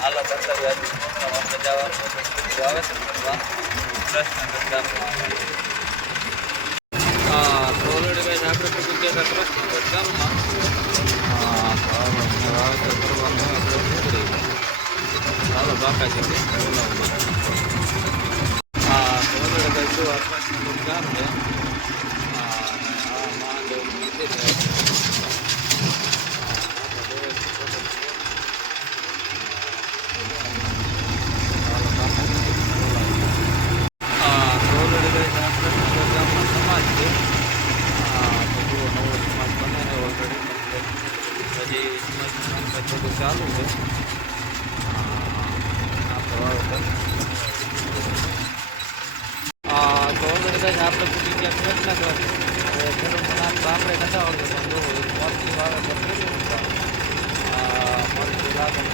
હાલો બતાવ્યા વાવેતર કરવા કૃષ્ણનગર ગામમાં. તો ઓલરેડી ભાઈ આપણે પૂછી ગયા હતા કૃષ્ણનગર ગામમાં. વાવેતર કરવાનું આપણે ડુંગળી. ચાલો બાકાજી બોલાવવા. તો ઓલરેડી ભાઈ જો આ કૃષ્ણનગર ગામ છે. મહાદેવ મંદિર છે. બધું ચાલુ છે. તો ઓલરેડી આપણે પૂછી ગયા પ્રયત્ન કર ખેડૂતોના આપણે નથી આવડતું પણ જો મોરથી વાવેતર કર્યું મોરથી લાગણ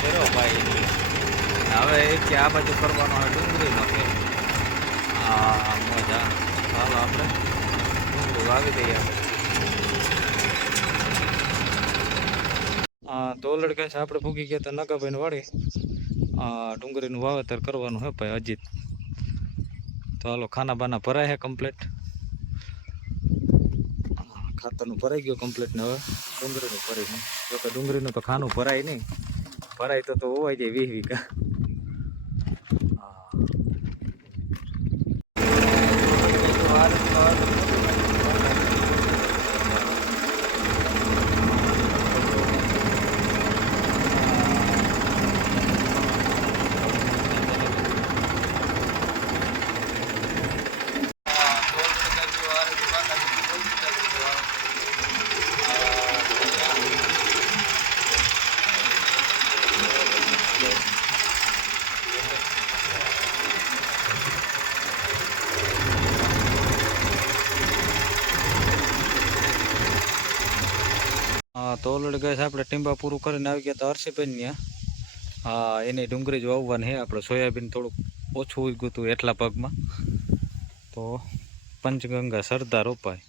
કર્યો ભાઈ. હવે કે આ બાજુ કરવાનો હોય ડુંગળીનો કે મજા. ચાલો આપણે ડુંગળી વાવી દઈએ. તો ઓલરેડી કહે છે આપણે ભૂગી ગયા તો નગાભાઈને વાળી ડુંગળીનું વાવેતર કરવાનું હે ભાઈ અજીત. તો હાલો ખાના બાના ભરાય છે કમ્પ્લીટ. ખાતરનું ભરાઈ ગયું કમ્પ્લીટ ને હવે ડુંગળીનું ભરાય છે. જોકે ડુંગળીનું તો ખાનું ભરાય નહીં, ભરાય તો હોવાય જાય 20 વીઘા. તો ઓલરેડી ગઈ આપણે ટીંબા પૂરું કરીને આવી ગયા તો હર્ષિબેન ત્યાં એની ડુંગળી જ વાવવાની છે. આપણે સોયાબીન થોડુંક ઓછું ઉગ્યું હતું એટલા પગમાં, તો પંચગંગા સરદાર રોપાય.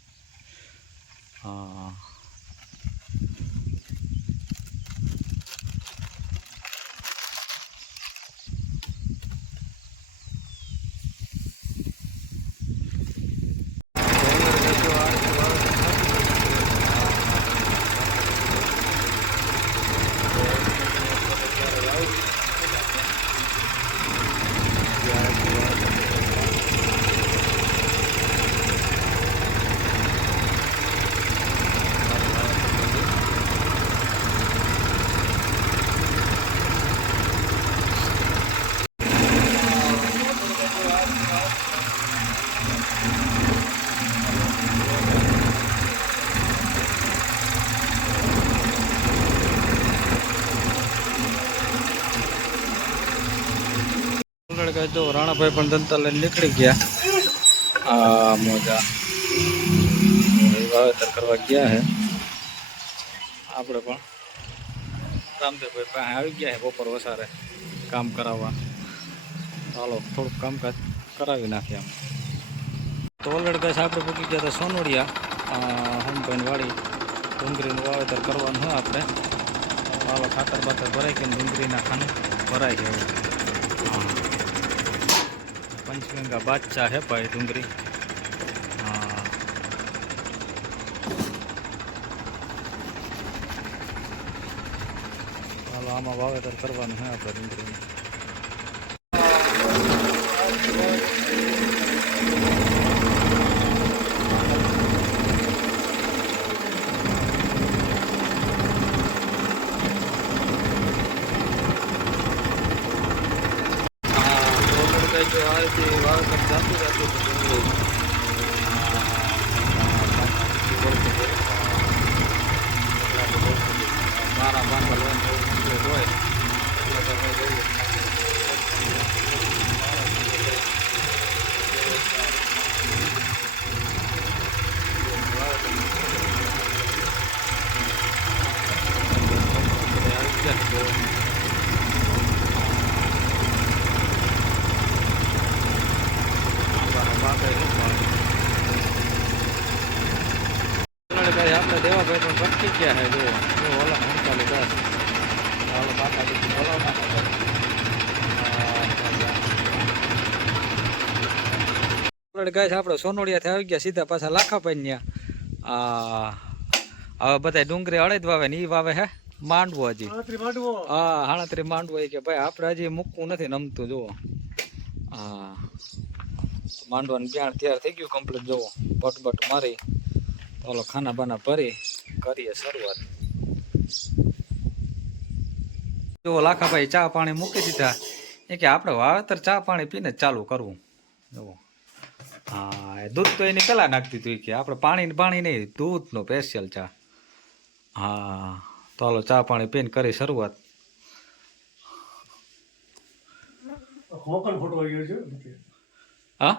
જો રાણાભાઈ પણ દંતા લઈને નીકળી ગયા. મોજા વાવેતર કરવા ગયા છે. આપણે પણ રામદેવભાઈ પાસે આવી ગયા છે બપોર વસારે કામ કરાવવા. ચાલો થોડુંક કામકાજ કરાવી નાખીએ આમ. તો ઓલરેડી કહે છે આપણે પૂકી ગયા હતા સોનોડિયા હોમભાઈ વાડી ડુંગળીનું વાવેતર કરવાનું હોય આપણે. ચાલો ખાતર બાતર ભરાઈ કે ડુંગળીના ખાનું ભરાઈ જાય. પંચગંગા બાદશાહ હે ભાઈ ડુંગળી. ચાલો આમાં વાવેતર કરવાનું હે આપણે ડુંગળીનું. જો આ રીતે વાવેતર જાતું જતું મારા બાંધા લોન હોય એટલે તમે જોઈએ. ગાય આપણે સોનોડિયાથી આવી ગયા સીધા પાછા લાખાભાઈ ત્યાં હવે બધા ડુંગળી અડદ વાવે ને ઈ વાવે હે માંડવો હજી હા હાણત્રી માંડવો એ કે ભાઈ આપણે હજી મૂકવું નથી નમતું જુઓ હા માંડવાનું જ્ઞાન તૈયાર થઈ ગયું કમ્પ્લીટ જુઓ પટ મારી તો ઓલો ખાના બાના ભરી કરીએ શરૂઆત જુઓ લાખાભાઈ ચા પાણી મૂકી દીધા એ કે આપણે વાવેતર ચા પાણી પીને જ ચાલુ કરવું જુઓ હા દૂધ તો એની પેલા નાખતી હતી કે આપણે પાણી નહીં દૂધનો સ્પેશિયલ ચા હા તો હાલો ચા પાણી પીને કરી શરૂઆત હા